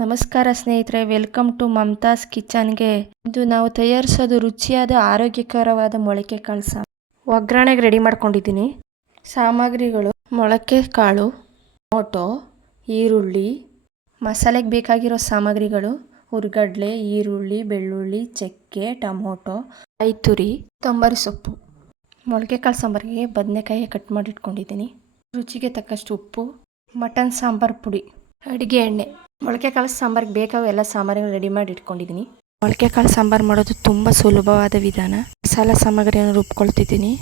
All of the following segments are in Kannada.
ನಮಸ್ಕಾರ ಸ್ನೇಹಿತರೆ, ವೆಲ್ಕಮ್ ಟು ಮಮತಾಸ್ ಕಿಚನ್ಗೆ. ಇದು ನಾವು ತಯಾರಿಸೋದು ರುಚಿಯಾದ ಆರೋಗ್ಯಕರವಾದ ಮೊಳಕೆ ಕಾಳು ಒಗ್ಗರಣೆಗೆ ರೆಡಿ ಮಾಡ್ಕೊಂಡಿದ್ದೀನಿ. ಸಾಮಗ್ರಿಗಳು: ಮೊಳಕೆ ಕಾಳು, ಟೊಮೊಟೊ, ಈರುಳ್ಳಿ. ಮಸಾಲೆಗೆ ಬೇಕಾಗಿರೋ ಸಾಮಗ್ರಿಗಳು: ಹುರ್ಗಡ್ಲೆ, ಈರುಳ್ಳಿ, ಬೆಳ್ಳುಳ್ಳಿ, ಚಕ್ಕೆ, ಟೊಮೊಟೊ, ಕಾಯಿ ತುರಿ, ಕೊತ್ತಂಬರಿ ಸೊಪ್ಪು. ಮೊಳಕೆ ಕಾಳು ಸಾಂಬಾರಿಗೆ ಬದನೆಕಾಯಿ ಕಟ್ ಮಾಡಿ ಇಟ್ಕೊಂಡಿದ್ದೀನಿ. ರುಚಿಗೆ ತಕ್ಕಷ್ಟು ಉಪ್ಪು, ಮಟನ್ ಸಾಂಬಾರು ಪುಡಿ, ಅಡುಗೆ ಎಣ್ಣೆ. ಮೊಳಕೆ ಕಾಳು ಸಾಂಬಾರಿಗೆ ಬೇಕಾದ ಎಲ್ಲ ಸಾಮಗ್ರಿಗಳು ರೆಡಿ ಮಾಡಿ ಇಟ್ಕೊಂಡಿದ್ದೀನಿ. ಮೊಳಕೆ ಕಾಳು ಸಾಂಬಾರು ಮಾಡೋದು ತುಂಬ ಸುಲಭವಾದ ವಿಧಾನ. ಮಸಾಲ ಸಾಮಗ್ರಿಯನ್ನು ರುಬ್ಕೊಳ್ತಿದ್ದೀನಿ.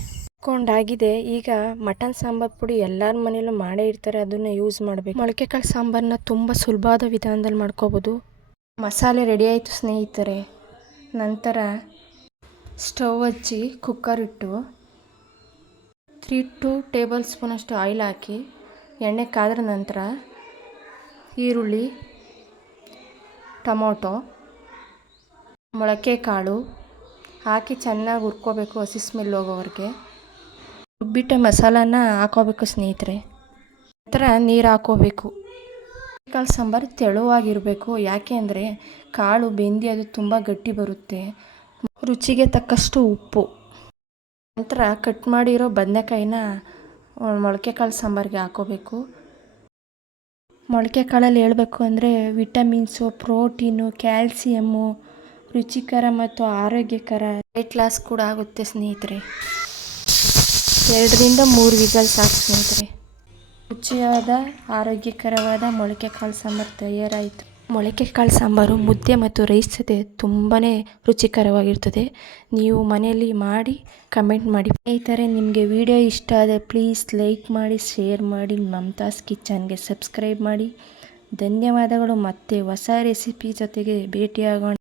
ಕೊಂಡಾಗಿದೆ. ಈಗ ಮಟನ್ ಸಾಂಬಾರು ಪುಡಿ ಎಲ್ಲರ ಮನೆಯಲ್ಲೂ ಮಾಡೇ ಇರ್ತಾರೆ, ಅದನ್ನು ಯೂಸ್ ಮಾಡಬೇಕು. ಮೊಳಕೆ ಕಾಳು ಸಾಂಬಾರನ್ನ ತುಂಬ ಸುಲಭವಾದ ವಿಧಾನದಲ್ಲಿ ಮಾಡ್ಕೋಬೋದು. ಮಸಾಲೆ ರೆಡಿ ಆಯಿತು ಸ್ನೇಹಿತರೆ. ನಂತರ ಸ್ಟವ್ ಹಚ್ಚಿ ಕುಕ್ಕರ್ ಇಟ್ಟು 3-2 ಟೇಬಲ್ ಸ್ಪೂನಷ್ಟು ಆಯಿಲ್ ಹಾಕಿ ಎಣ್ಣೆ ಕಾದ್ರ ನಂತರ ಈರುಳ್ಳಿ, ಟೊಮೊಟೊ, ಮೊಳಕೆ ಕಾಳು ಹಾಕಿ ಚೆನ್ನಾಗಿ ಹುರ್ಕೋಬೇಕು. ಹಸಿ ಸ್ಮೆಲ್ ಹೋಗೋವರೆಗೆ ರುಬ್ಬಿಟ್ಟ ಮಸಾಲಾನ ಹಾಕೋಬೇಕು ಸ್ನೇಹಿತರೆ. ನಂತರ ನೀರು ಹಾಕೋಬೇಕು. ಕಾಳು ಸಾಂಬಾರು ತೆಳುವಾಗಿರಬೇಕು, ಯಾಕೆ ಅಂದರೆ ಕಾಳು ಬೆಂದಿ ಅದು ತುಂಬ ಗಟ್ಟಿ ಬರುತ್ತೆ. ರುಚಿಗೆ ತಕ್ಕಷ್ಟು ಉಪ್ಪು. ನಂತರ ಕಟ್ ಮಾಡಿರೋ ಬದನೆಕಾಯಿನ ಮೊಳಕೆ ಕಾಳು ಸಾಂಬಾರಿಗೆ ಹಾಕೋಬೇಕು. ಮೊಳಕೆ ಕಾಳಲ್ಲಿ ಹೇಳಬೇಕು ಅಂದರೆ ವಿಟಮಿನ್ಸು, ಪ್ರೋಟೀನು, ಕ್ಯಾಲ್ಸಿಯಮ್ಮು, ರುಚಿಕರ ಮತ್ತು ಆರೋಗ್ಯಕರ, ವೆಯ್ಟ್ ಲಾಸ್ ಕೂಡ ಆಗುತ್ತೆ ಸ್ನೇಹಿತರೆ. 2-3 ವಿಸಲ್ ಸಾಕು ಸ್ನೇಹಿತರೆ. ರುಚಿಯಾದ ಆರೋಗ್ಯಕರವಾದ ಮೊಳಕೆ ಕಾಳು ಸಾಂಬಾರು ತಯಾರಾಯಿತು. ಮೊಳಕೆ ಕಾಳು ಸಾಂಬಾರು ಮುದ್ದೆ ಮತ್ತು ರೈಸ್ ಜೊತೆ ತುಂಬಾ ರುಚಿಕರವಾಗಿರ್ತದೆ. ನೀವು ಮನೆಯಲ್ಲಿ ಮಾಡಿ ಕಮೆಂಟ್ ಮಾಡಿ. ಸ್ನೇಹಿತರೆ, ನಿಮಗೆ ವಿಡಿಯೋ ಇಷ್ಟ ಆದರೆ ಪ್ಲೀಸ್ ಲೈಕ್ ಮಾಡಿ, ಶೇರ್ ಮಾಡಿ, ಮಮತಾಸ್ ಕಿಚನ್ಗೆ ಸಬ್ಸ್ಕ್ರೈಬ್ ಮಾಡಿ. ಧನ್ಯವಾದಗಳು. ಮತ್ತೆ ಹೊಸ ರೆಸಿಪಿ ಜೊತೆಗೆ ಭೇಟಿಯಾಗೋಣ.